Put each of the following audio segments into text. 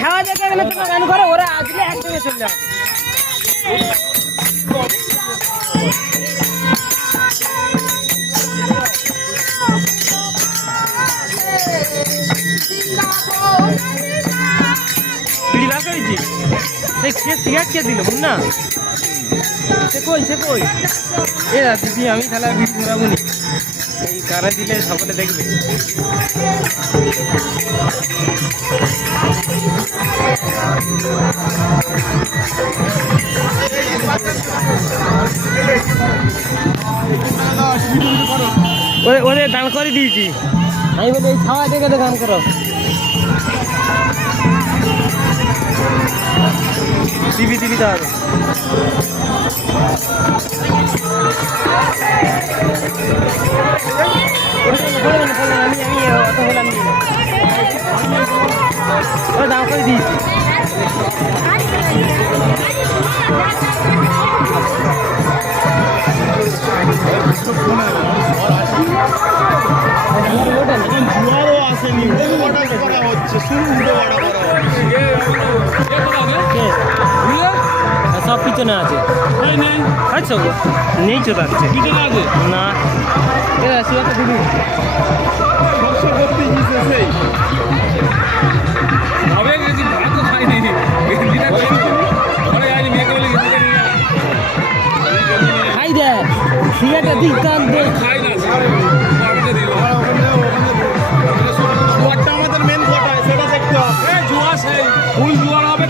ছাওয়া দেখে গেলে তোমরা গান করো, ওরা আসলে একসঙ্গে চলে যাবে। বিড়ি বার করেছি, সিগারেট খেয়ে দিল না, সে কই এ দিদি আমি তাহলে বিড়ি ঘুরাবো নি, এই কারা দিলে সকলে দেখবে। ওদের দান করে দিয়েছি আমি, বলি এই খাওয়া দেখে গান করো। টিভি তাহলে আমি দাম করে দিয়েছি। সব পিছনে আছে, আচ্ছা নেই চলে আসছে না, দিদি খাই দেয় সিগারেটটা দিতাম খাই না, আমাদের মেন কথা সেটা দেখতে হবে। জুয়া সেই ফুল জুয়া হবে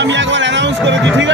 আমি একবার অ্যানাউন্স করে দিই, ঠিক আছে।